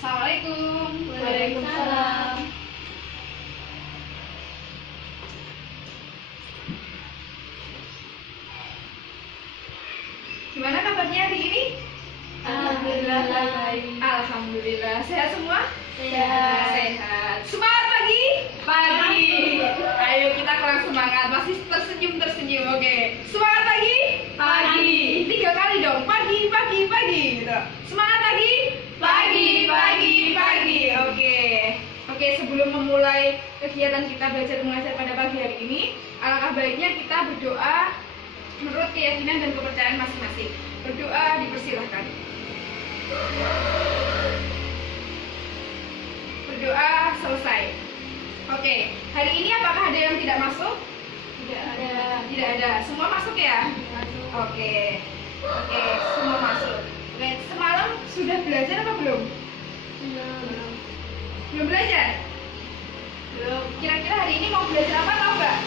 Assalamualaikum. Waalaikumsalam. Gimana kabarnya hari ini? Alhamdulillah baik. Alhamdulillah. Sehat semua? Sehat. Sehat. Semangat pagi? Pagi. Ayo kita kurang semangat. Masih tersenyum. Oke. Semangat pagi? Pagi. 3 kali dong. Pagi. Gitu. Semangat pagi? Pagi. Oke, sebelum memulai kegiatan kita belajar mengajar pada pagi hari ini, alangkah baiknya kita berdoa menurut keyakinan dan kepercayaan masing-masing. Berdoa dipersilahkan. Berdoa selesai. Oke, hari ini apakah ada yang tidak masuk? Tidak ada. Semua masuk ya? Oke, semua masuk. Oke, semalam sudah belajar apa belum? Belum belajar? Belum. Kira-kira hari ini mau belajar apa, tahu nggak?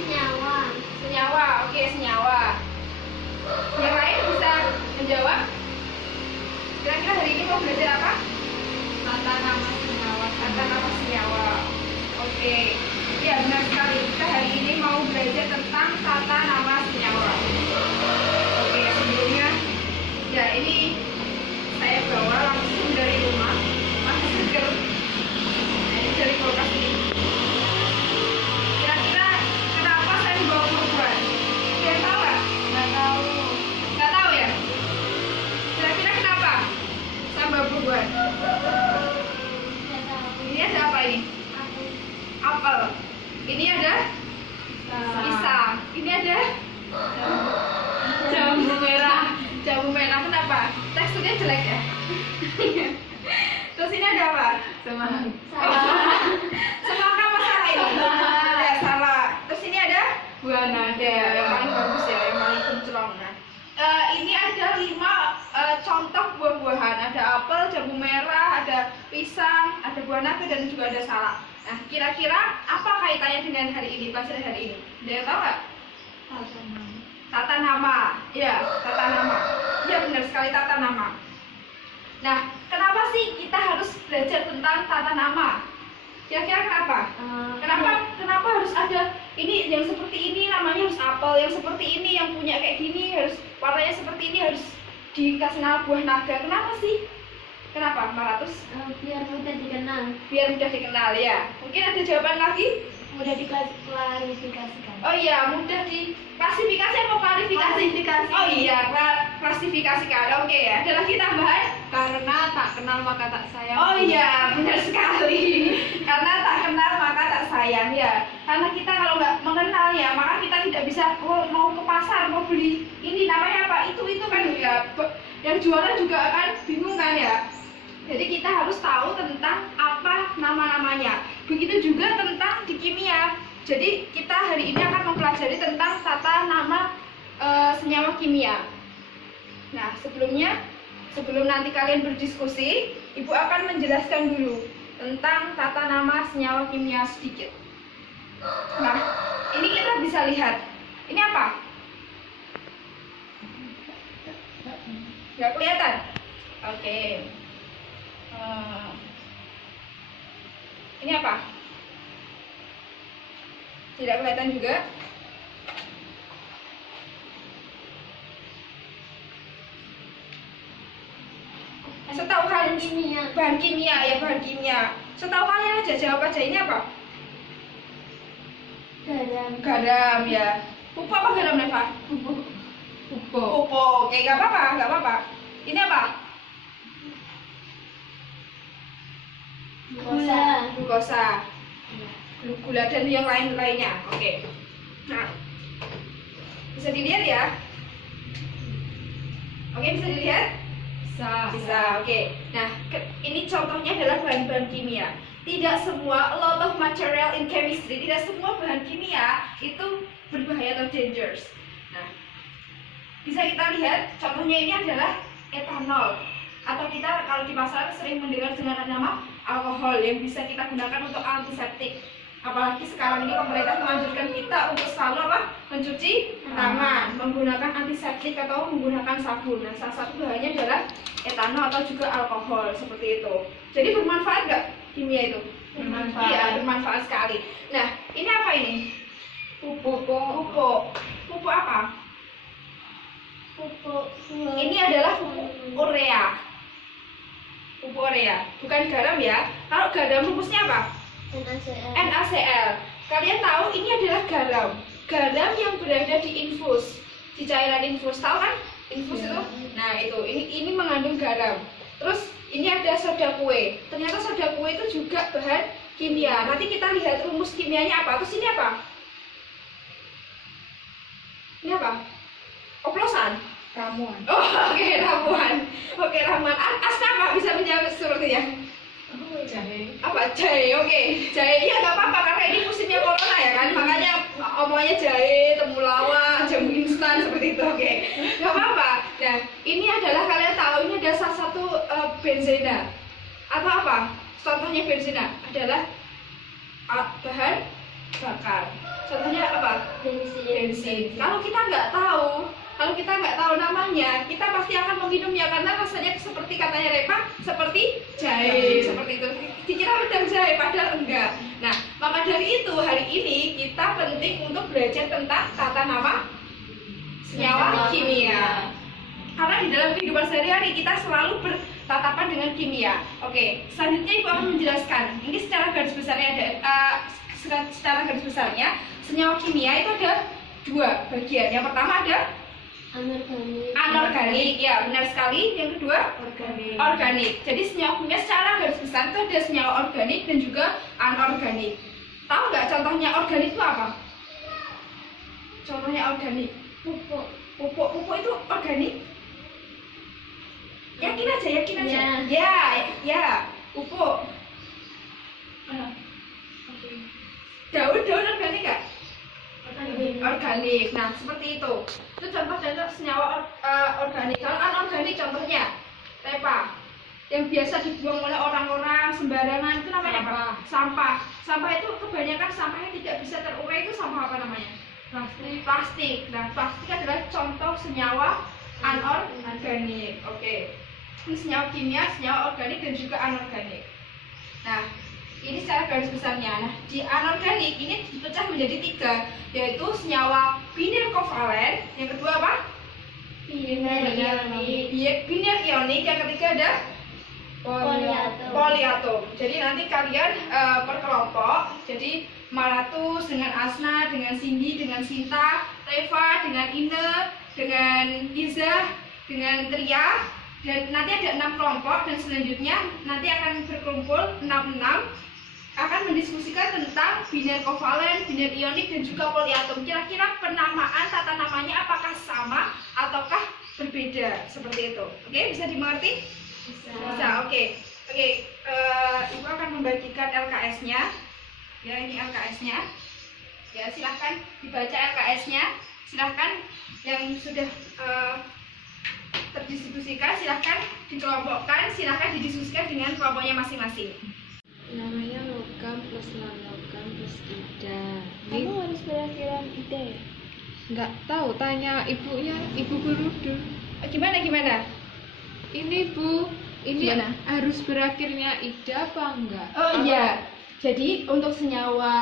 Senyawa. Oke, senyawa. Yang lain bisa menjawab? Kira-kira hari ini mau belajar apa? Tata nama senyawa. Oke. Ya, benar sekali. Kita hari ini mau belajar tentang tata nama senyawa. Oke, sebelumnya ya ini saya bawa langsung dari rumah. Masih seger. Nah, ini dari kulkas ini. Kira-kira kenapa saya bawa buah-buahan? Ada yang tahu nggak? Nggak tahu ya? Kira-kira kenapa saya bawa buah-buahan? Ini ada apa ini? Apel. Ini ada pisang. Ini ada jambu merah. Kenapa? Teksturnya jelek ya? Terus ini ada apa? Semangka apa salah ini? Ya, salah. Terus ini ada buah naga yang paling bagus ya, yang paling kinclong. Nah, ini ada 5 contoh buah-buahan. Ada apel, jambu merah, ada pisang, ada buah naga, dan juga ada salak. Nah, kira-kira apa kaitannya dengan hari ini, pelajaran hari ini? Ada yang tahu nggak? Tata nama. Ya, tata nama. Ya, benar sekali, tata nama. Nah, kenapa sih kita harus belajar tentang tata nama? Kira-kira kenapa? Kenapa harus ada ini yang seperti ini namanya harus apel, yang seperti ini yang punya kayak gini harus warnanya seperti ini harus dikasih nama buah naga. Kenapa sih? Kenapa, Maratus? Biar mudah dikenal. Biar mudah dikenal ya. Mungkin ada jawaban lagi? Mudah diklarifikasikan. Oh iya, mudah diklasifikasi atau klarifikasi? Oh iya, klasifikasikan. Oke ya. Ada lagi tambahan? Karena tak kenal maka tak sayang. Oh iya, benar sekali. Karena tak kenal maka tak sayang ya. Karena kita kalau nggak mengenal ya, maka kita tidak bisa mau ke pasar mau beli ini namanya apa itu kan ya. Yang jualan juga akan bingung kan ya. Jadi kita harus tahu tentang apa nama-namanya. Begitu juga tentang di kimia. Jadi kita hari ini akan mempelajari tentang tata nama senyawa kimia. Nah, sebelum nanti kalian berdiskusi, Ibu akan menjelaskan dulu tentang tata nama senyawa kimia sedikit. Nah, ini kita bisa lihat. Ini apa? Nggak kelihatan? Oke. Ini apa? Tidak kelihatan juga. Setahu kalian bahan kimia. Setahu kalian aja jawab aja ini apa? Garam ya. Pupuk apa garam, Neva? Pupuk. Oke, nggak apa-apa. Ini apa? Glukosa. Gula dan yang lainnya. Oke. Nah, bisa dilihat ya? Oke, bisa dilihat? Bisa. Oke. Nah, ini contohnya adalah bahan-bahan kimia. Tidak semua, a lot of material in chemistry, tidak semua bahan kimia itu berbahaya atau dangerous. Nah, bisa kita lihat contohnya ini adalah etanol, atau kita kalau di pasaran sering mendengar dengan nama alkohol yang bisa kita gunakan untuk antiseptik. Apalagi sekarang ini pemerintah menganjurkan kita kita untuk selalu apa? Mencuci tangan, menggunakan antiseptik atau menggunakan sabun. Nah, salah satu bahannya adalah etanol atau juga alkohol seperti itu. Jadi bermanfaat nggak kimia itu? Bermanfaat. Iya, bermanfaat sekali. Nah, ini apa ini? Pupuk. Pupuk apa? Pupuk. Ini adalah pupuk urea. Pupuk urea, bukan garam ya. Kalau garam rumusnya apa? NaCl. Kalian tahu ini adalah garam. Garam yang berada di infus, di cairan infus. Tahu kan? Infus itu. Nah, itu. Ini mengandung garam. Terus ini ada soda kue. Ternyata soda kue itu juga bahan kimia. Nanti kita lihat rumus kimianya apa. Terus ini apa? Ini apa? Oplosan. Ramuan. Oh, oke, ramuan. Oke, ramuan. Asna apa bisa menjawab sepertinya? Jahe. Apa? Jahe. Oke, jahe. Iya nggak apa-apa karena ini musimnya corona ya kan. Makanya omongnya jahe, temulawak, jamu instan seperti itu. Oke, nggak apa-apa. Nah, ini adalah kalian tahu ini ada salah satu benzena atau apa? Contohnya benzena adalah bahan bakar. Contohnya apa? Bensin. Kalau kita nggak tahu namanya, kita pasti akan meminumnya karena rasanya seperti katanya Repa, seperti jahe, seperti itu. Dikira wedang jahe, padahal enggak. Nah, maka dari itu hari ini kita penting untuk belajar tentang tata nama senyawa kimia. Karena di dalam kehidupan sehari-hari kita selalu bertatapan dengan kimia. Oke, selanjutnya Ibu akan menjelaskan. Ini secara garis besarnya secara garis besarnya senyawa kimia itu ada dua bagian. Yang pertama ada anorganik, ya benar sekali. Yang kedua organik. Jadi senyawa kimia secara garis besar itu ada senyawa organik dan juga anorganik. Tahu nggak contohnya organik itu apa? Contohnya organik. Pupuk itu organik. Yakin aja. Ya, pupuk. Daun organik nggak? Organik. Nah, seperti itu. Itu contoh-contoh senyawa organik. Kalau anorganik contohnya Repa, yang biasa dibuang oleh orang-orang sembarangan itu namanya apa? Sampah. Sampah itu kebanyakan sampahnya tidak bisa terurai, itu sampah apa namanya? Plastik. Nah, plastik adalah contoh senyawa anorganik. Oke. Ini senyawa kimia, senyawa organik dan juga anorganik. Nah, ini secara garis besarnya. Nah, di anorganik ini dipecah menjadi tiga, yaitu senyawa biner kovalen, yang kedua apa? Biner ionik, yang ketiga ada poliatom. Jadi nanti kalian perkelompok. Jadi Malatus dengan Asna, dengan Cindy, dengan Sinta, Reva, dengan Ine, dengan Iza, dengan Tria. Dan nanti ada 6 kelompok dan selanjutnya nanti akan berkumpul 6 akan mendiskusikan tentang biner kovalen, biner ionik dan juga poliatom. Kira-kira penamaan tata namanya apakah sama ataukah berbeda seperti itu? Oke, bisa dimengerti? Bisa. Oke. Ibu akan membagikan LKS-nya. Ya, ini LKS-nya. Ya, silahkan dibaca LKS-nya. Silahkan yang sudah terdistribusikan, silahkan dikelompokkan, silahkan didiskusikan dengan kelompoknya masing-masing. Namanya logam plus non-logam plus ida. Kamu harus berakhiran ida ya? Nggak tahu, tanya ibunya, ibu guru dulu. Gimana? Ini Bu, ini Gimana? harus berakhirnya ida apa enggak? Oh iya. Jadi untuk senyawa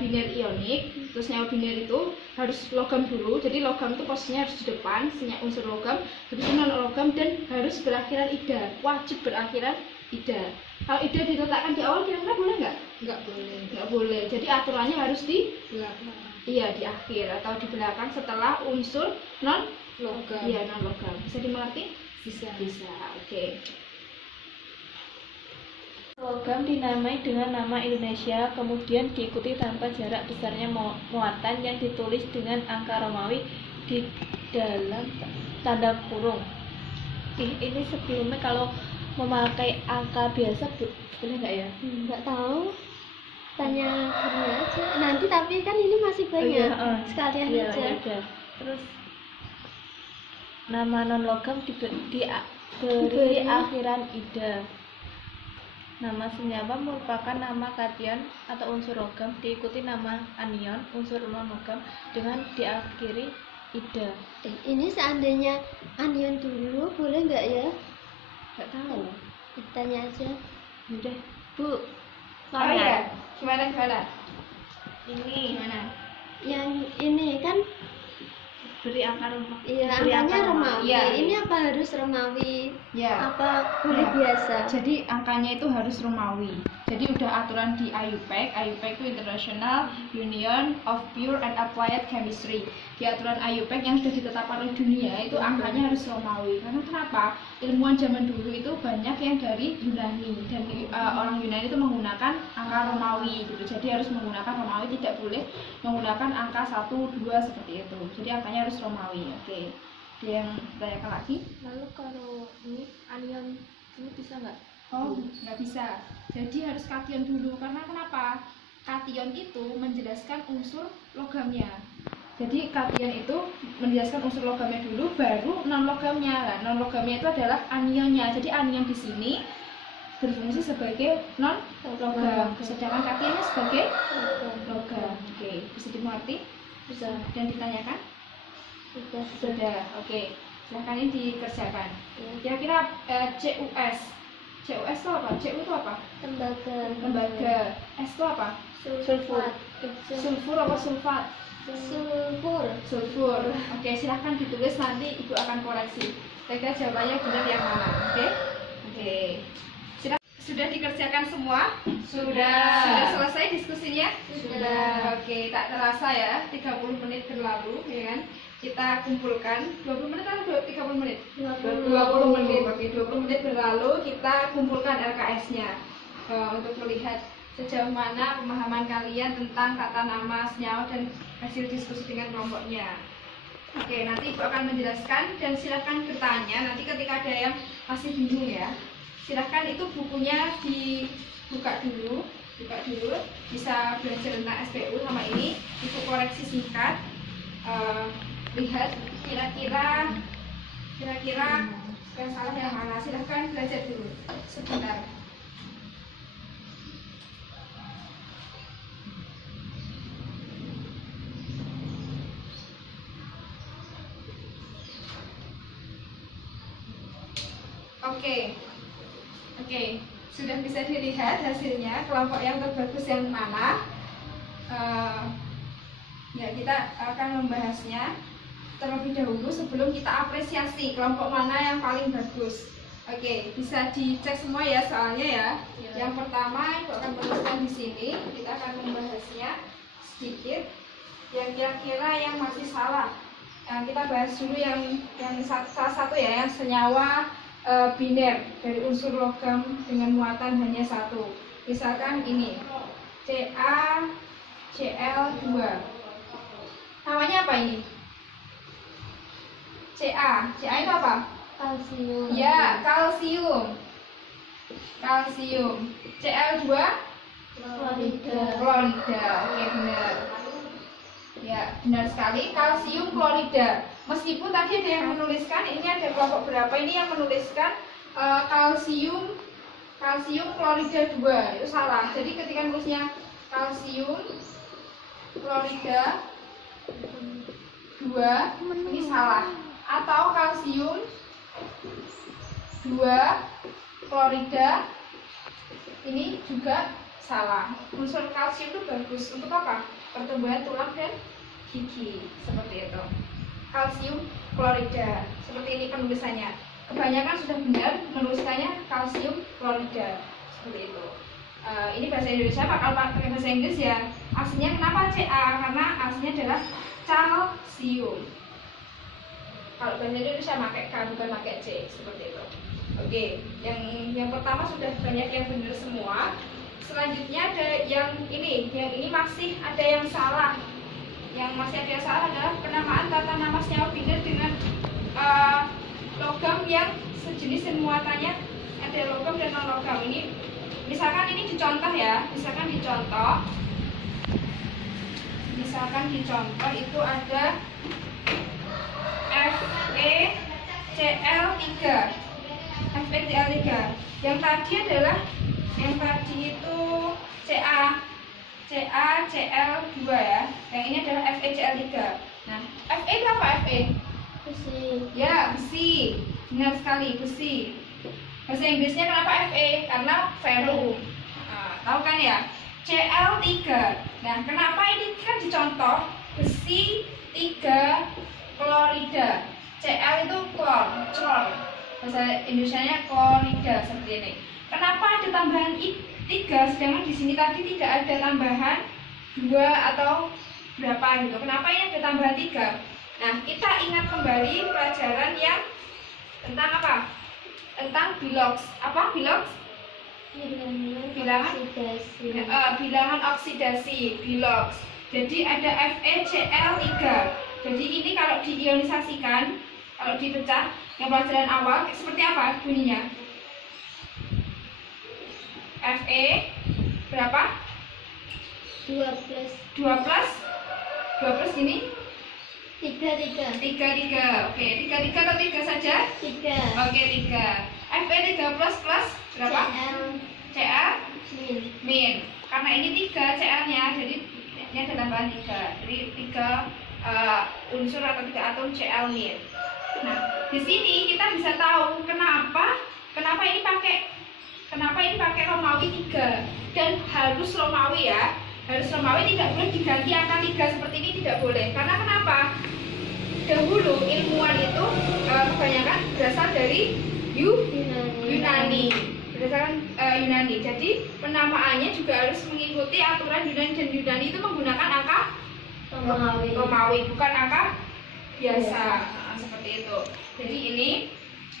biner ionik, terus senyawa biner itu harus logam dulu. Jadi logam itu posisinya harus di depan, unsur logam, habis itu non logam dan harus berakhiran ida. Wajib berakhiran ida. Kalau ida diletakkan di awal kira-kira boleh nggak? Nggak boleh. Jadi aturannya harus di belakang. Iya, di akhir atau di belakang setelah unsur non Logam. Iya, non logam. Bisa dimengerti? Bisa. Oke. Logam dinamai dengan nama Indonesia, kemudian diikuti tanpa jarak besarnya muatan yang ditulis dengan angka Romawi di dalam tanda kurung. Ini sebelumnya kalau memakai angka biasa boleh nggak ya? Nggak tahu. Tanya gurunya aja. Nanti tapi kan ini masih banyak. Sekalian aja. Iya. Terus nama non logam diberi akhiran ida. Nama senyawa merupakan nama kation atau unsur logam diikuti nama anion unsur non-logam dengan diakhiri ida. Ini seandainya anion dulu boleh nggak ya? Nggak tahu. Tanya aja. Udah, Bu. Oh iya, gimana? Ini gimana? Yang ini kan Beri angka rumah. iya Beri angkanya angka Romawi. Iya. Ini apa harus Romawi? Ya. Apa boleh Ya. biasa? Jadi angkanya itu harus Romawi. Jadi udah aturan di IUPAC. IUPAC itu International Union of Pure and Applied Chemistry. Di aturan IUPAC yang sudah ditetapkan oleh dunia itu angkanya harus Romawi. Karena kenapa? Ilmuwan zaman dulu itu banyak yang dari Yunani dan orang Yunani itu menggunakan angka Romawi gitu. Jadi harus menggunakan Romawi, tidak boleh menggunakan angka 1, 2 seperti itu. Jadi angkanya harus Romawi. Oke. Ada yang tanyakan lagi? Lalu kalau ini anion ini bisa nggak? Oh, nggak bisa. Jadi harus kation dulu. Karena kenapa? Kation itu menjelaskan unsur logamnya. Jadi kation itu menjelaskan unsur logamnya dulu, baru non logamnya. Nah, non logamnya itu adalah anionnya. Jadi anion di sini berfungsi sebagai non logam, sedangkan kationnya sebagai logam. Oke, bisa dimengerti? Bisa. Dan ditanyakan? Sudah. Sudah. Oke. Silahkan ini dikerjakan. Kira-kira CUS. CUS itu apa? CU itu apa? Tembaga. S itu apa? Sulfat. Sulfur apa sulfat? Sulfur. Oke, silahkan ditulis, nanti ibu akan koreksi. Kira-kira jawabannya benar yang mana? Oke. Sudah dikerjakan semua? Sudah selesai diskusinya? Sudah. Oke, tak terasa ya, 30 menit berlalu, ya kan? Kita kumpulkan 20 menit atau 30 menit? 20 menit. Oke, 20 menit berlalu, kita kumpulkan LKS-nya untuk melihat sejauh mana pemahaman kalian tentang tata nama senyawa dan hasil diskusi dengan kelompoknya. Oke, nanti ibu akan menjelaskan dan silakan bertanya. Nanti ketika ada yang masih bingung ya, silahkan itu bukunya dibuka dulu, bisa belajar tentang SPU sama ini, ibu koreksi singkat, lihat kira-kira yang salah yang mana, silahkan belajar dulu sebentar. Oke, sudah bisa dilihat hasilnya, kelompok yang terbagus yang mana. Ya, kita akan membahasnya terlebih dahulu sebelum kita apresiasi kelompok mana yang paling bagus. Oke, bisa dicek semua ya soalnya ya. Yang pertama ibu akan menuliskan di sini, kita akan membahasnya sedikit. Yang kira-kira yang masih salah, kita bahas dulu yang salah satu ya, yang senyawa biner dari unsur logam dengan muatan hanya satu. Misalkan ini CaCl2. Namanya apa ini? Ca itu apa? Kalsium. Ya, kalsium. Cl2 klorida. Oke, benar. Ya, benar sekali, kalsium klorida. Meskipun tadi ada yang menuliskan, ini ada kelompok berapa ini yang menuliskan kalsium klorida 2, itu salah. Jadi ketika nulisnya kalsium klorida 2, ini salah. Atau kalsium 2 klorida, ini juga salah. Unsur kalsium itu bagus untuk apa? Pertumbuhan tulang dan gigi, seperti itu. Kalsium klorida, seperti ini penulisannya. Kebanyakan sudah benar menuliskannya kalsium klorida, seperti itu. Ini bahasa Indonesia, kalau pakai bahasa Inggris ya aslinya kenapa Ca? Karena aslinya adalah calcium. Kalau bahasa Indonesia pakai K bukan pakai C, seperti itu. Oke, yang pertama sudah banyak yang benar semua. Selanjutnya ada yang ini masih ada yang salah. Yang masih ada yang salah adalah penamaan tata nama senyawa biner dengan logam yang sejenis dan muatannya ada logam dan non logam. Ini misalkan ini dicontoh ya, misalkan dicontoh itu ada FeCl3. Yang tadi adalah Yang tadi itu CaCl2 ya. Yang ini adalah FeCl3. Nah, Fe itu apa Fe? Besi. Ya, besi. Benar sekali, besi. Bahasa Inggrisnya kenapa Fe? Karena ferro. Nah, tahu kan ya? Cl3. Nah, kenapa ini kan dicontoh besi 3 klorida. Cl itu klor. Bahasa Indonesianya klorida seperti ini. Kenapa ada tambahan 3 sedangkan di sini tadi tidak ada tambahan 2 atau berapa gitu. Kenapa ini ada tambahan 3? Nah, kita ingat kembali pelajaran yang tentang apa? Tentang bilox. Apa bilox? Bilangan oksidasi bilox. Jadi ada FeCl3. Jadi ini kalau diionisasikan, kalau dipecah, yang pelajaran awal seperti apa bunyinya? Fe berapa? 2 plus 2 plus ini 3. Oke, 3 atau 3 saja? 3. Oke, 3. Fe 3 plus berapa? Ca min. Karena ini 3 Cl-nya, jadi ini ada tambahan 3. Jadi 3 unsur atau 3 atom Cl min. Nah, di sini kita bisa tahu kenapa ini pakai Romawi 3 dan harus Romawi ya. Harus Romawi, tidak boleh diganti angka 3 seperti ini, tidak boleh. Karena kenapa? Dahulu ilmuwan itu kebanyakan berasal dari Yunani. Berdasarkan Yunani. Jadi penamaannya juga harus mengikuti aturan Yunani, dan Yunani itu menggunakan angka Romawi, bukan angka biasa. Seperti itu. Jadi ini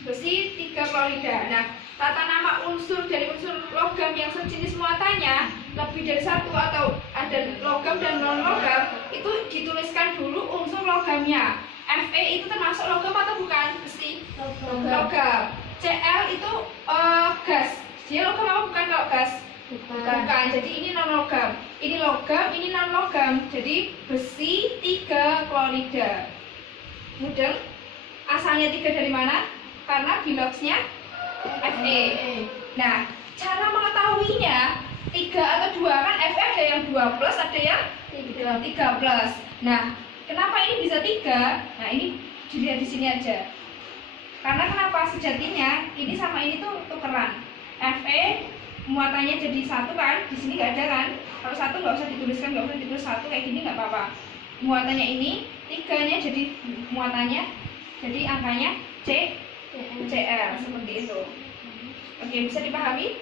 besi 3 klorida. Nah, tata nama unsur dari unsur logam yang sejenis muatannya lebih dari 1 atau ada logam dan non logam, itu dituliskan dulu unsur logamnya. Fe itu termasuk logam atau bukan? Besi. Logam. Cl itu gas. Dia logam apa bukan kalau gas? Bukan. Jadi ini non logam. Ini logam, ini non logam. Jadi besi 3 klorida. Mudeng? Asalnya 3 dari mana? Karena biloxnya Fe. Nah, cara mengetahuinya 3 atau 2 kan Fe ada yang 2 plus, ada yang 3 plus. Nah, kenapa ini bisa 3? Nah, ini dilihat di sini aja. Karena kenapa? Sejatinya ini sama ini tuh tukeran. Fe muatannya jadi 1 kan? Di sini nggak ada kan? Kalau 1 nggak usah dituliskan, nggak usah ditulis 1 kayak gini nggak apa-apa. Muatannya ini 3-nya jadi muatannya, jadi angkanya Cl seperti itu. Oke, bisa dipahami?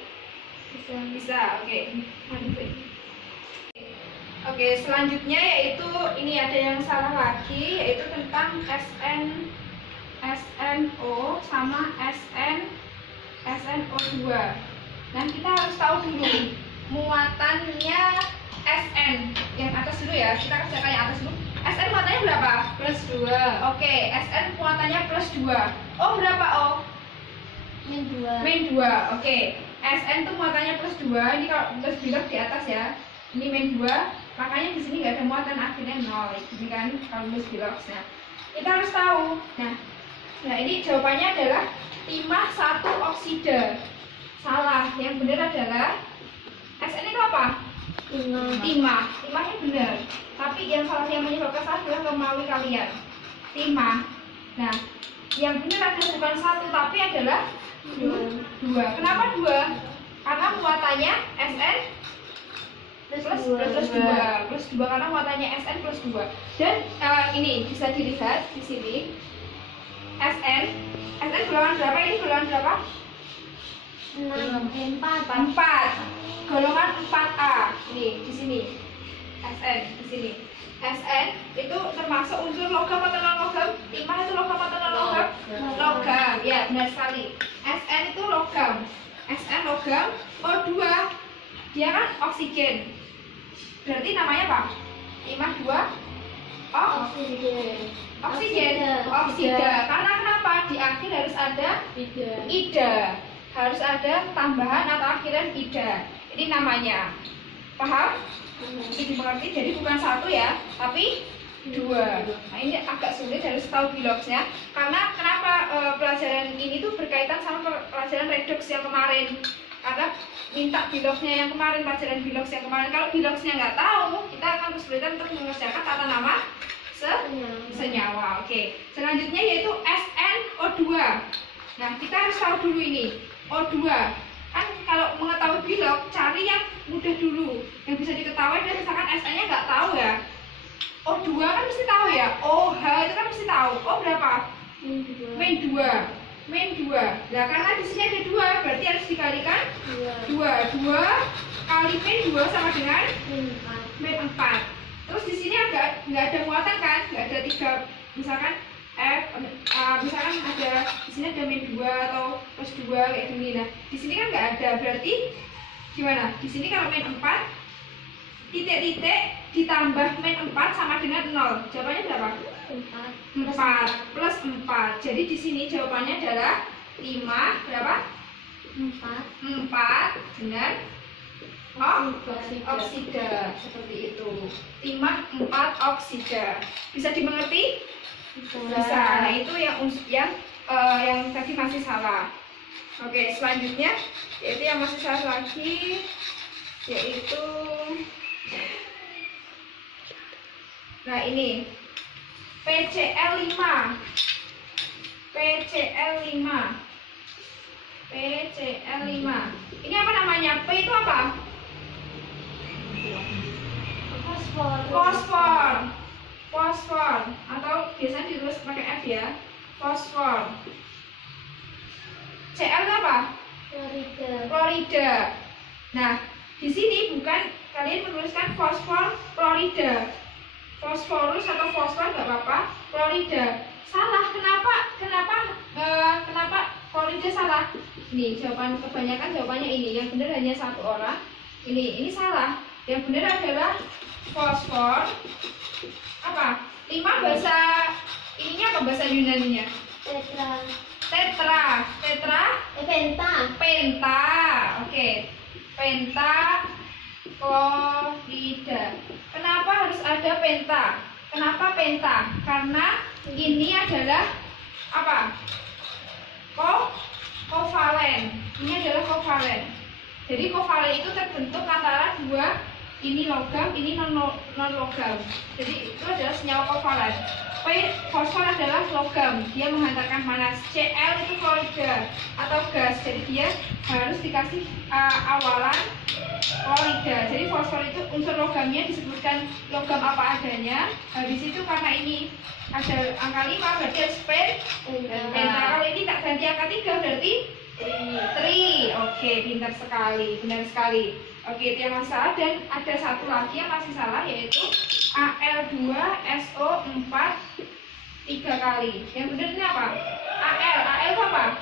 Bisa. Oke, selanjutnya yaitu ini ada yang salah lagi, yaitu tentang SNO sama SNO2. Dan kita harus tahu dulu muatannya Sn yang atas dulu ya. Kita kerjakan yang atas dulu. Sn muatannya berapa? Plus 2. Oke, Sn muatannya plus 2. O berapa O? Min 2. Oke. Sn itu muatannya plus 2. Ini kalau plus bilox di atas ya. Ini min 2. Makanya di sini nggak ada muatan, akhirnya 0. Ini kan kalau plus biloxnya. Kita harus tahu. Nah ini jawabannya adalah timah 1 oksida. Salah. Yang benar adalah Sn itu apa? Timah. Timahnya benar. Tapi yang salah, yang menyebabkan salah adalah Romawi kalian. Timah. Nah, yang benar adalah bukan 1 tapi adalah 2. Kenapa 2? Karena muatannya Sn plus 2 karena muatannya Sn plus 2. Dan ini bisa dilihat di sini. Sn golongan berapa? Ini golongan berapa? 4. Golongan 4A. Ini di sini. Sn di sini. Sn itu termasuk unsur logam atau non logam? Timah itu logam atau non logam? Logam. Ya, benar sekali. Sn itu logam. Sn logam. O2 dia kan oksigen. Berarti namanya apa? Timah 2 oksida. Karena kenapa? Di akhir harus ada ida. Harus ada tambahan atau akhiran ida. Ini namanya. Paham? Ini dimengerti. Jadi bukan 1 ya, tapi 2. Nah, ini agak sulit, harus tahu biloxnya. Karena kenapa pelajaran ini tuh berkaitan sama pelajaran redox yang kemarin. karena minta biloxnya yang kemarin, pelajaran bilox yang kemarin. Kalau biloxnya nggak tahu, kita akan kesulitan untuk mengerjakan tata nama senyawa. Oke. Selanjutnya yaitu SnO2. Nah, kita harus tahu dulu ini O2. Kan kalau mengetahui bilox, cari yang mudah dulu, yang bisa diketahui. Dan misalkan SN-nya nggak tahu ya, O2 kan mesti tahu ya, OH itu kan mesti tahu. O berapa? Min 2. Nah, karena di sini ada 2, berarti harus dikalikan 2. 2 kali min 2 sama dengan min 4. Terus di sini nggak ada muatan kan? Nggak ada 3, misalkan misalkan ada di sini ada min 2 atau plus 2 kayak gini. Nah, di sini kan nggak ada, berarti gimana? Di sini kalau min 4 titik-titik ditambah min 4 sama dengan 0. Jawabannya berapa? 4 plus 4. Jadi di sini jawabannya adalah 5 berapa? 4 dengan oksida seperti itu. 5 4 oksida. Bisa dimengerti? Bisa. Nah, itu yang tadi masih salah. Oke, selanjutnya yaitu yang masih salah lagi, yaitu nah ini PCl5. Ini apa namanya? P itu apa? Fosfor atau biasanya ditulis pakai F ya. Fosfor. Cl itu apa? Klorida. Nah, di sini bukan kalian menuliskan fosfor klorida. Fosforus atau fosfor nggak apa-apa. Klorida salah. Kenapa klorida salah? Ini jawaban kebanyakan jawabannya ini. Yang benar hanya 1 orang. Ini salah. Yang benar adalah fosfor apa? 5 bahasa ininya apa bahasa Yunaninya? Penta. Oke. Penta klorida. Kenapa harus ada penta? Kenapa penta? Karena ini adalah apa? Kovalen. Ini adalah kovalen. Jadi kovalen itu terbentuk antara 2, ini logam, ini non logam. Jadi itu adalah senyawa kovalen. Fosfor adalah logam, dia menghantarkan panas. Cl itu klorida atau gas, jadi dia harus dikasih awalan klorida. Jadi fosfor itu unsur logamnya disebutkan logam apa adanya. Habis itu karena ini ada angka 5, berarti harus penta. Kalau ini tak ganti angka 3 berarti tri. Oke, pintar sekali, benar sekali. Oke, itu yang salah. Dan ada satu lagi yang masih salah, yaitu Al2SO4 3 kali. Yang benar ini apa? Al itu apa?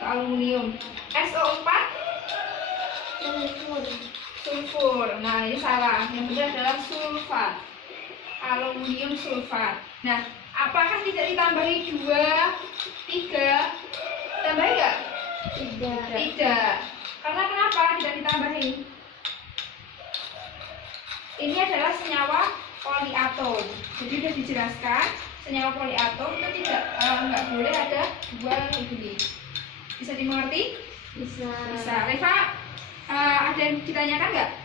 Aluminium. SO4 sulfur. Nah, ini salah. Yang benar adalah sulfat. Aluminium sulfat. Nah, apakah tidak ditambahi 2, 3? Tambahi nggak? Tidak. Karena kenapa tidak ditambahi? Ini adalah senyawa poliatom. Jadi sudah dijelaskan, senyawa poliatom itu nggak boleh ada 2 begini. Bisa dimengerti? Bisa. Reva, ada yang ditanyakan nggak?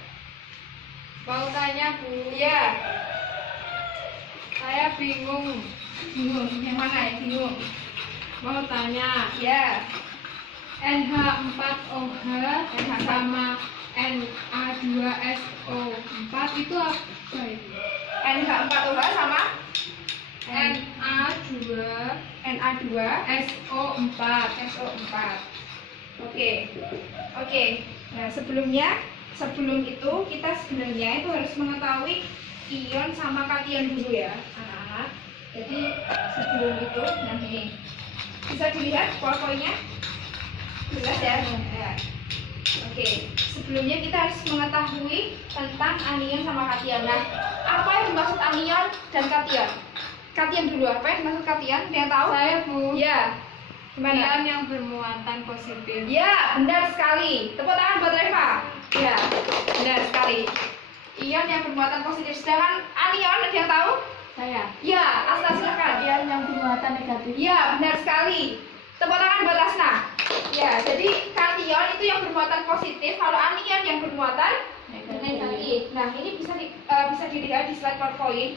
Mau tanya, Bu? Iya. Saya bingung. Yang mana yang bingung? Mau tanya. Ya. NH4OH sama Na2SO4 itu apa itu? NH4OH sama Na2SO4. Oke. Nah, sebelum itu kita sebenarnya itu harus mengetahui ion sama kation dulu ya, anak-anak. Jadi sebelum itu, nah ini bisa dilihat poin-poinnya, jelas ya. Oke. Sebelumnya kita harus mengetahui tentang anion sama kation. Nah, apa yang dimaksud anion dan kation? Kation dulu, apa yang dimaksud kation? Yang tahu? Saya, Bu. Ya. Gimana? Ion yang bermuatan positif. Ya, benar sekali. Tepuk tangan buat Reva. Ya, benar sekali. Ion yang bermuatan positif. Sedangkan anion, ada yang tahu? Saya. Ya, Asna silakan. Yang bermuatan negatif. Ya, benar sekali. Tepuk tangan buat Asna. Ya, jadi kation itu yang bermuatan positif, kalau anion yang bermuatan negatif. Nah, ini bisa dilihat di slide PowerPoint.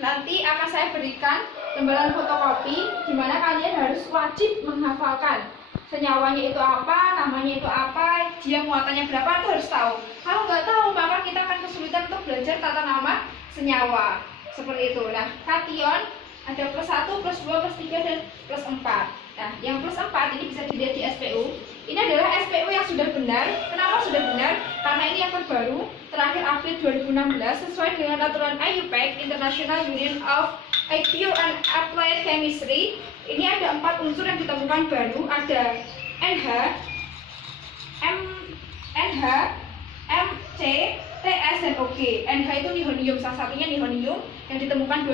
Nanti akan saya berikan lembaran fotokopi di mana kalian harus wajib menghafalkan senyawanya itu apa, namanya itu apa, dia muatannya berapa, itu harus tahu. Kalau nggak tahu, maka kita akan kesulitan untuk belajar tata nama senyawa. Seperti itu. Nah, kation ada +1, +2, +3, dan +4. Nah, yang +4 ini bisa dilihat di SPU. Ini adalah SPU yang sudah benar. Kenapa sudah benar? Karena ini yang terbaru, terakhir April 2016, sesuai dengan aturan IUPAC, International Union of Pure and Applied Chemistry. Ini ada 4 unsur yang ditemukan baru, ada NH, NH, MC, TS, dan OG. NH itu nihonium, salah satunya nihonium yang ditemukan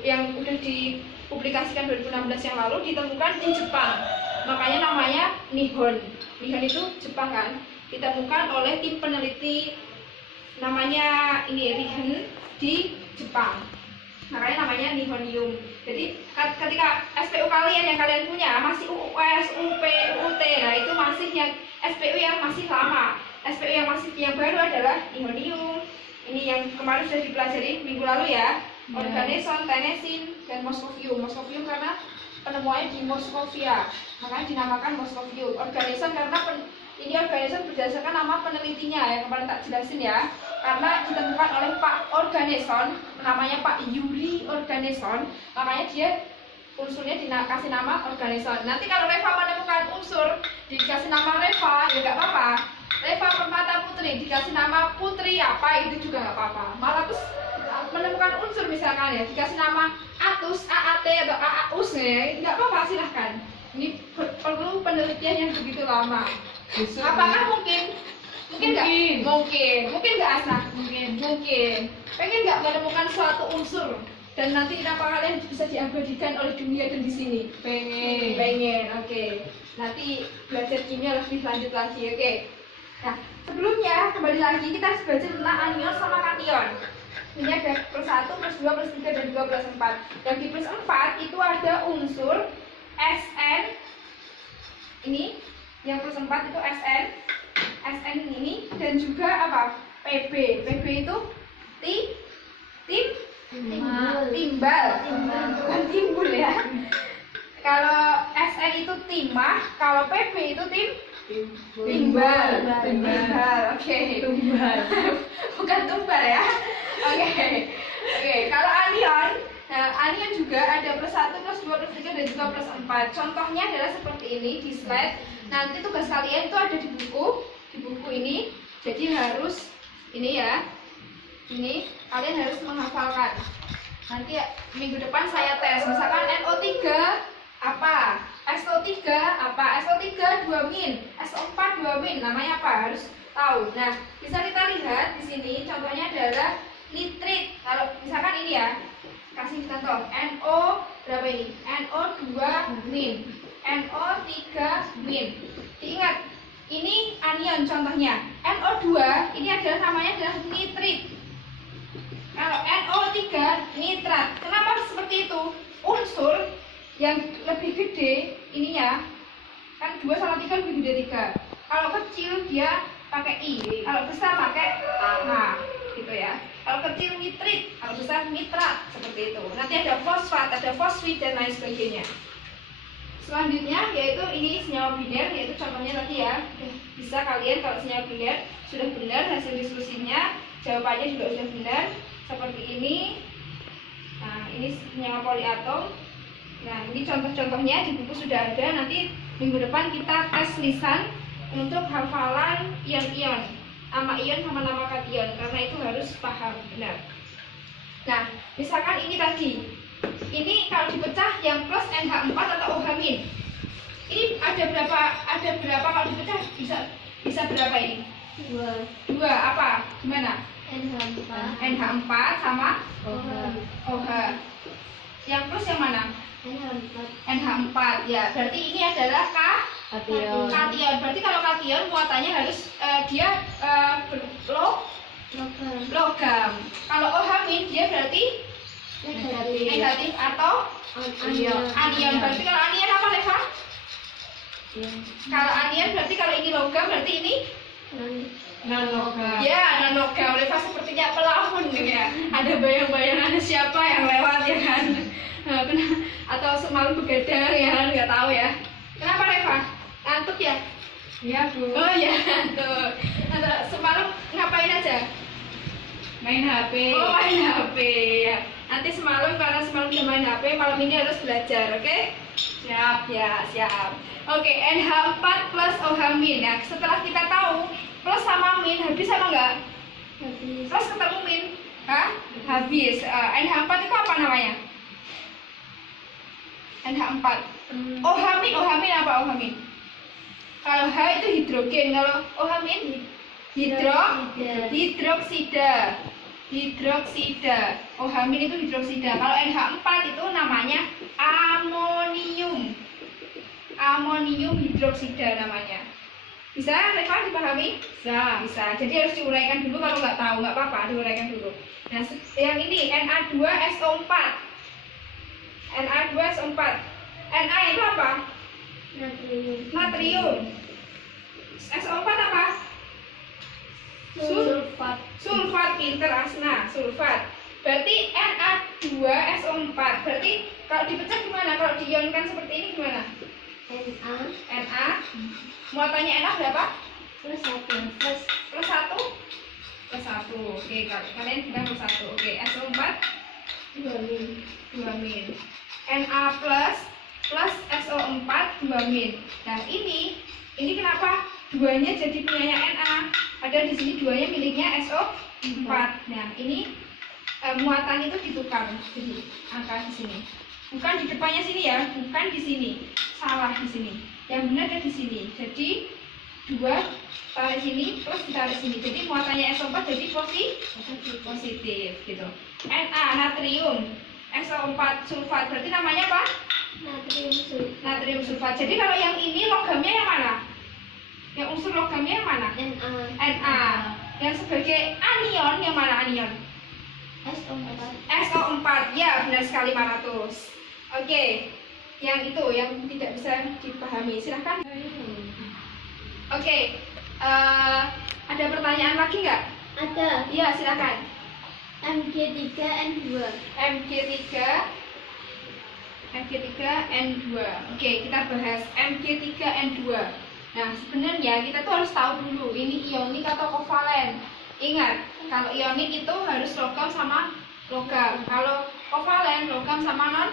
yang udah dipublikasikan 2016 yang lalu, ditemukan di Jepang. Makanya namanya Nihon. Nihon itu Jepang kan. Ditemukan oleh tim peneliti namanya Rihen di Jepang. Makanya namanya nihonium. Jadi ketika SPU kalian yang kalian punya masih US, UP, UT, nah itu masih yang SPU yang masih lama. SPU yang baru adalah nihonium. Ini yang kemarin sudah dipelajari minggu lalu ya. Organeson, tenesin, dan moscovium. Moscovium karena penemuannya di Moskovia, makanya dinamakan moscovium. Organeson karena ini organeson berdasarkan nama penelitinya yang kemarin tak jelasin ya. Karena ditemukan oleh Pak Organeson, namanya Pak Yuri Organeson, makanya dia unsurnya dikasih nama Organeson. Nanti kalau Reva menemukan unsur dikasih nama Reva, ya nggak apa-apa. Reva Permata Putri dikasih nama Putri apa, itu juga nggak apa-apa. Malah terus menemukan unsur misalkan ya dikasih nama Atus, AAT atau AAUS ya, nggak apa-apa, silahkan. Ini perlu penelitian yang begitu lama. Apakah mungkin nggak? Mungkin nggak Asna? Mungkin. Pengen nggak menemukan suatu unsur dan nanti kenapa kalian bisa diabadikan oleh dunia dan di sini? Pengen. Oke. Nanti belajar kimia lebih lanjut lagi. Oke. Nah, sebelumnya kembali lagi kita harus belajar tentang anion sama kation. Ini ada +1, +2, +3, dan juga +4. Dan di +4 itu ada unsur Sn. Ini yang +4 itu Sn. Sn ini dan juga apa? Pb. Pb itu timbal. Bukan timbul ya. Kalau Sn itu timah, kalau Pb itu timbal. Oke. Tumbal. Bukan tumbal ya. Oke. Kalau anion, anion juga ada +1, +2, +3, dan juga +4. Contohnya adalah seperti ini di slide. Nanti tugas kalian itu ada di buku ini. Jadi harus ini ya. Ini kalian harus menghafalkan. Nanti minggu depan saya tes. Misalkan NO3 apa? SO3 apa? SO3 2-min, SO4 2-min. Namanya apa? Harus tahu. Nah, bisa kita lihat di sini contohnya adalah nitrit. Kalau misalkan ini ya, kasih contoh NO berapa ini? NO2-min, NO3-min. Diingat, ini anion contohnya. NO2 ini namanya adalah nitrit. Kalau NO3 nitrat. Kenapa seperti itu? Unsur yang lebih gede ininya kan 2 sama 3 lebih gede 3. Kalau kecil dia pakai I, kalau besar pakai A, gitu ya. Kalau kecil nitrit, kalau besar nitrat, seperti itu. Nanti ada fosfat, ada fosfid, dan lain sebagainya. Selanjutnya yaitu ini senyawa biner, yaitu contohnya tadi ya. Bisa kalian kalau senyawa biner sudah benar hasil diskusinya, jawabannya juga sudah benar. Seperti ini. Nah, ini senyawa poliatom. Nah, ini contoh-contohnya di buku sudah ada. Nanti minggu depan kita tes lisan untuk hafalan ion-ion, nama ion sama nama kation, karena itu harus paham benar. Nah, misalkan ini tadi, ini kalau dipecah yang plus NH4 atau OH-. Ini ada berapa kalau dipecah bisa berapa ini? 2 apa? Gimana? NH4 sama OH. Yang plus yang mana? NH4 ya. Berarti ini adalah kation. Berarti kalau kation muatannya harus dia logam. Kalau OH- dia berarti Negatif atau anion. Berarti kalau anion apa, Leva? Kalau anion berarti kalau ini logam berarti ini non-logam. ya non-logam. Leva sepertinya pelafon nih ya. Ada bayang-bayangan siapa yang lewat ya kan? Atau semalam begadang ya kan, nggak tahu ya. Kenapa Leva? Ngantuk ya? Iya, Bu. Oh ya, tuh. Atau semalam ngapain aja? Main HP. Oh, main HP ya. Nanti semalam karena semalam dia main HP, malam ini harus belajar, oke? Siap ya, siap. Oke, NH4 plus OH min. Nah, setelah kita tahu plus sama min, habis sama enggak? Habis. Plus ketemu min, hah? Habis. NH4 itu apa namanya? NH4. OH min apa OH min? Kalau H itu hidrogen, kalau OH min hidroksida. OH min itu hidroksida. Kalau NH4 itu namanya amonium. Amonium hidroksida namanya. Bisa Reva dipahami? Bisa. Jadi harus diuraikan dulu, kalau nggak tahu nggak apa-apa, diuraikan dulu. Nah, yang ini Na2SO4. Na2SO4. Na itu apa? Natrium. SO4 apa? Sulfat, pinter Asna, sulfat. Berarti Na2SO4. Berarti kalau dipecah gimana? Kalau diionkan seperti ini gimana? Na. Muatannya Na berapa? Plus 1. Plus 1. Oke, kalian bilang plus 1. Oke, SO4 2 min. Na plus SO4 2 min. Nah, ini kenapa duanya jadi punyanya Na? Ada di sini duanya miliknya SO4. Nah, ini muatan itu ditukar jadi angka di sini. Bukan di depannya sini ya, bukan di sini. Salah di sini. Yang benar ada di sini. Jadi 2 tarik sini plus ditarik sini. Jadi muatannya SO4 jadi positif gitu. Na natrium, SO4 sulfat. Berarti namanya apa? Natrium sulfat. Jadi kalau yang ini logamnya yang mana? Yang unsur logamnya yang mana? Na. Yang sebagai anion yang mana anion? SO4. Ya, benar sekali Maratus. Oke. Yang itu yang tidak bisa dipahami. Silahkan. Oke. Ada pertanyaan lagi nggak? Ada. Iya, silakan. Mg3N2. Mg3N2. Oke, kita bahas Mg3N2. Nah, sebenarnya kita tuh harus tahu dulu ini ionik atau kovalen. Ingat, kalau ionik itu harus logam sama logam. Kalau kovalen logam sama non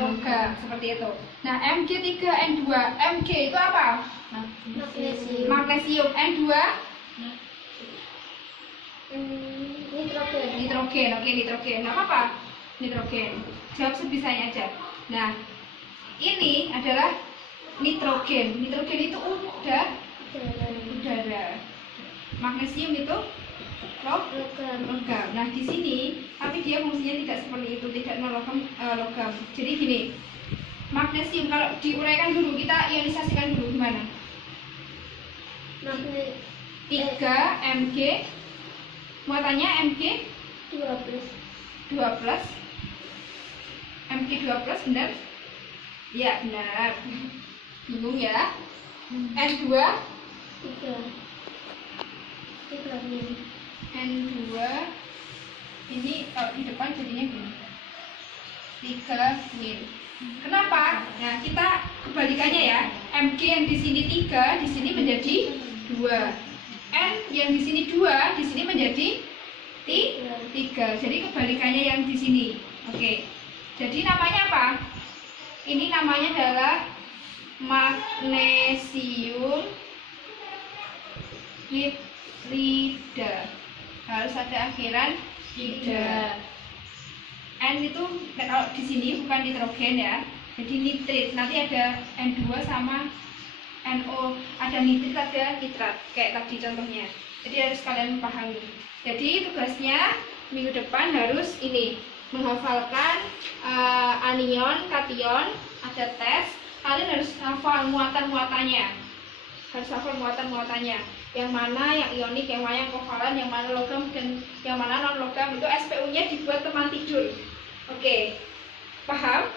logam, seperti itu. Nah, Mg3N2. Mg itu apa? Magnesium. N2 nitrogen. Oke, nitrogen. Nggak apa-apa. Nitrogen. Jawab sebisanya aja. Nah, ini adalah nitrogen. Nitrogen itu udara. Magnesium itu logam. Nah, di sini tapi dia fungsinya tidak seperti itu, tidak logam. Jadi gini. Magnesium kalau diuraikan dulu, kita ionisasikan dulu gimana? 3 Mg. Muatannya Mg 2+. Mg 2+, benar? Ya, benar. Bingung ya? N2 N2 ini kalau di depan jadinya gini 3 min. Kenapa? Nah, kita kebalikannya ya. Mg yang di sini 3, di sini menjadi 2. N yang di sini 2, di sini menjadi 3. Jadi kebalikannya yang di sini. Oke. Jadi namanya apa? Ini namanya adalah magnesium nitrida. Harus ada akhiran ida. N itu kalau di sini bukan nitrogen ya. Jadi nitrit. Nanti ada N2 sama NO, ada nitrit, ada nitrat, kayak tadi contohnya. Jadi harus kalian pahami. Jadi tugasnya minggu depan harus ini menghafalkan anion, kation, ada tes. Kalian harus hafal muatan-muatannya. Harus hafal muatan-muatannya. Yang mana yang ionik, yang mana yang kovalen, yang mana logam dan yang mana non logam. Itu SPU-nya dibuat teman tidur. Oke, paham?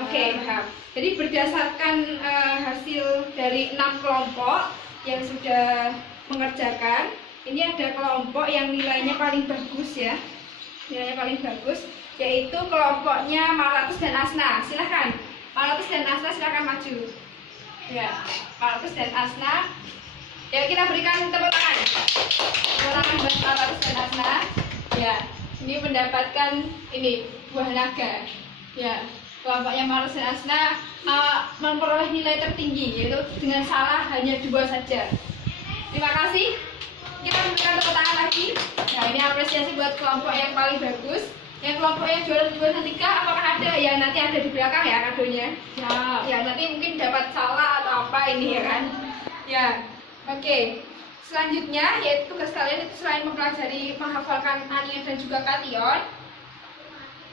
Oke, paham. Jadi berdasarkan hasil dari 6 kelompok yang sudah mengerjakan, ini ada kelompok yang nilainya paling bagus ya. Nilainya paling bagus, yaitu kelompoknya Malatus dan Asna. Silahkan, Malatus dan Asna silahkan maju. Ya, Malatus dan Asna. Ya, kita berikan tepuk tangan. Tepuk tangan buat Malatus dan Asna. Ya, ini mendapatkan ini buah naga. Ya, kelompoknya Malatus dan Asna memperoleh nilai tertinggi, yaitu dengan salah hanya 2 saja. Terima kasih. Kita berikan tepuk tangan lagi. Nah, ini apresiasi buat kelompok yang paling bagus. Yang kelompok yang juara 2 dan 3, apakah ada? Ya, nanti ada di belakang ya kadonya. Ya, nanti mungkin dapat salah atau apa ini ya kan. Ya, oke. Selanjutnya, yaitu tugas kalian itu selain mempelajari menghafalkan anion dan juga kation.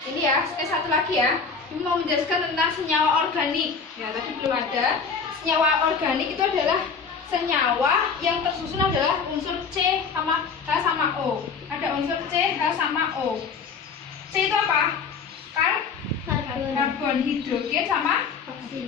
Ini ya, satu lagi ya. Ini mau menjelaskan tentang senyawa organik. Ya, tadi belum ada. Senyawa organik itu adalah senyawa yang tersusun adalah unsur C sama H sama O. Ada unsur C, H sama O. C itu apa? Karbon, hidrogen sama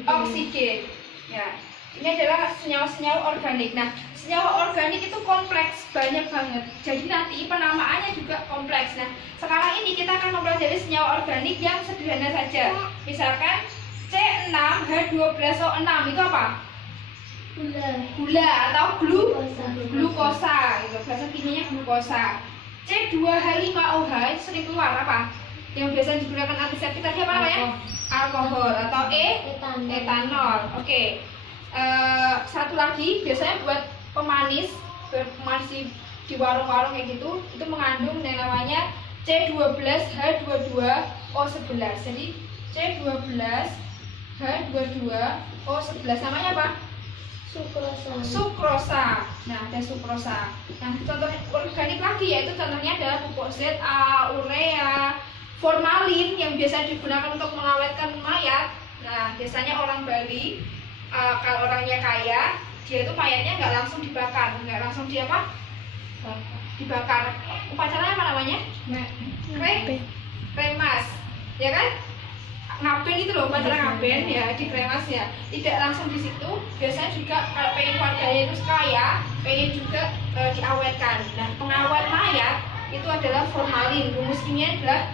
oksigen. Ya, ini adalah senyawa-senyawa organik. Nah, senyawa organik itu kompleks, banyak banget. Jadi nanti penamaannya juga kompleks. Nah, sekarang ini kita akan mempelajari senyawa organik yang sederhana saja. Misalkan C6H12O6 itu apa? Gula atau glukosa gitu. Bahasa kimianya glukosa. C2H5OH itu sering keluar apa? Yang biasa digunakan antiseptik tadi apa namanya? Alkohol atau etanol. Oke. Satu lagi biasanya buat pemanis di warung-warung kayak gitu, itu mengandung yang namanya C12H22O11. Jadi C12H22O11 namanya apa? Sukrosa. Nah, ada sukrosa. Nah, contoh organik lagi yaitu contohnya adalah pupuk ZA, urea, formalin yang biasa digunakan untuk mengawetkan mayat. Nah, biasanya orang Bali kalau orangnya kaya, dia itu mayatnya nggak langsung dibakar, nggak langsung dibakar. Upacaranya apa namanya? Kremas, ya kan? Ngaben itu loh, upacara ngaben ya, di kremas ya. Tidak langsung di situ. Biasanya juga kalau pengen keluarganya itu kaya, pengen juga diawetkan. Nah, pengawet mayat itu adalah formalin. Rumus kimia adalah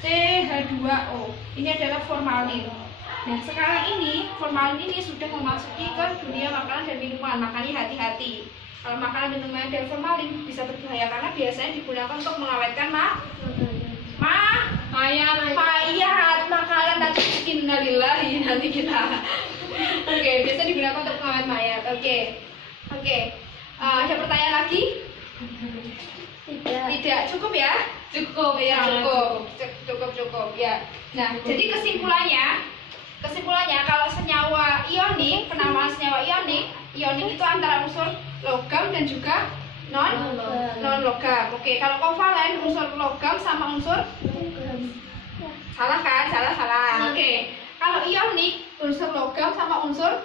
CH2O. Ini adalah formalin. Nah, sekarang ini formalin ini sudah memasuki ke dunia makanan dan minuman. Makanya hati-hati. Kalau makanan dan minuman ada formalin bisa berbahaya karena biasanya digunakan untuk mengawetkan mayat makanan nanti innalillahi nanti kita. Oke, biasa digunakan untuk mengawet mayat. Oke. Ada pertanyaan lagi? Tidak. Cukup ya? Cukup ya. Nah, jadi kesimpulannya kalau senyawa ionik, penamaan senyawa ionik itu antara unsur logam dan juga non logam. Oke, kalau kovalen unsur logam sama unsur salah kan? Salah. Oke. Kalau ionik unsur logam sama unsur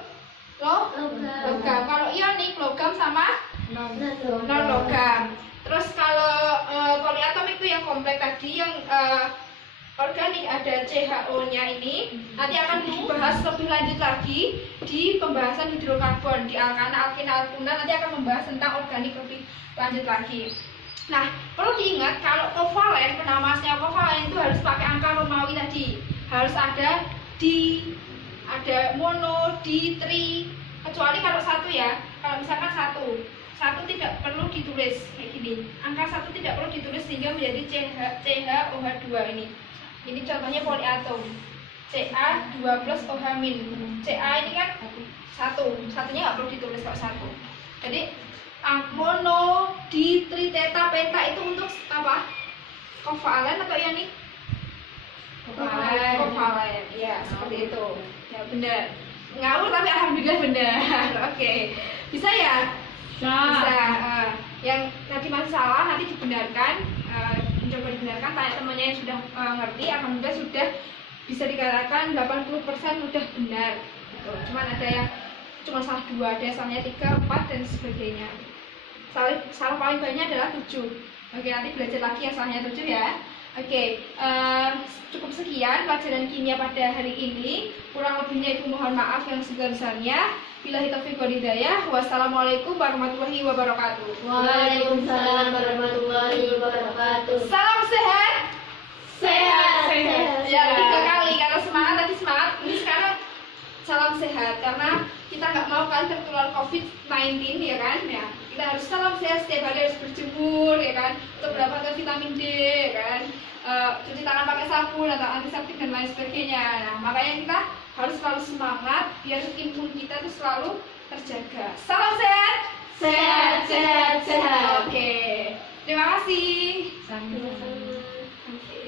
logam. Kalau ionik logam sama non logam. Terus kalau poliatomik itu yang kompleks tadi, yang organik ada CHO-nya ini nanti akan dibahas lebih lanjut lagi di pembahasan hidrokarbon di alkana, alkena, alkuna. Nanti akan membahas tentang organik lebih lanjut lagi. Nah, perlu diingat kalau kovalen, penamaan senyawa kovalen itu harus pakai angka Romawi tadi. Harus ada ada mono, di, tri. Kecuali kalau satu ya, kalau misalkan satu tidak perlu ditulis kayak gini. Angka 1 tidak perlu ditulis sehingga menjadi CHOH2 ini. Ini contohnya poliatom. Ca2 plus OH min. Ca ini kan satunya nggak perlu ditulis kalau 1. Jadi mono, di, tri, teta, penta itu untuk apa? Kovalen atau ionik? Kovalen. Ya, seperti itu. Ya, benar. Ngawur tapi alhamdulillah benar. Oke. Bisa ya? Bisa. Yang nanti masih salah nanti dibenarkan. Mencoba dibenarkan, tanya temannya yang sudah ngerti, alhamdulillah sudah bisa dikatakan 80% sudah benar gitu. Cuman ada yang cuma salah 2, ada salahnya 3, 4 dan sebagainya. Salah paling banyak adalah 7. Oke, nanti belajar lagi yang salahnya 7 ya. Oke, cukup sekian pelajaran kimia pada hari ini. Kurang lebihnya Ibu mohon maaf yang sebesar-besarnya. Billahi taufiq wal hidayah. Wassalamualaikum warahmatullahi wabarakatuh. Waalaikumsalam warahmatullahi wabarakatuh. Salam sehat. Sehat. Ya, 3 kali karena semangat tadi semangat. Ini sekarang salam sehat karena kita nggak mau kan tertular COVID-19 ya kan? Ya, kita harus salam sehat, setiap hari harus berjemur ya kan, untuk mendapatkan vitamin D ya kan. Cuci tangan pakai sabun atau antiseptik dan lain sebagainya. Nah, makanya kita harus selalu semangat biar imun kita tuh selalu terjaga. Salam sehat. Sehat, sehat, sehat. Oke. Terima kasih. Sama-sama. Oke.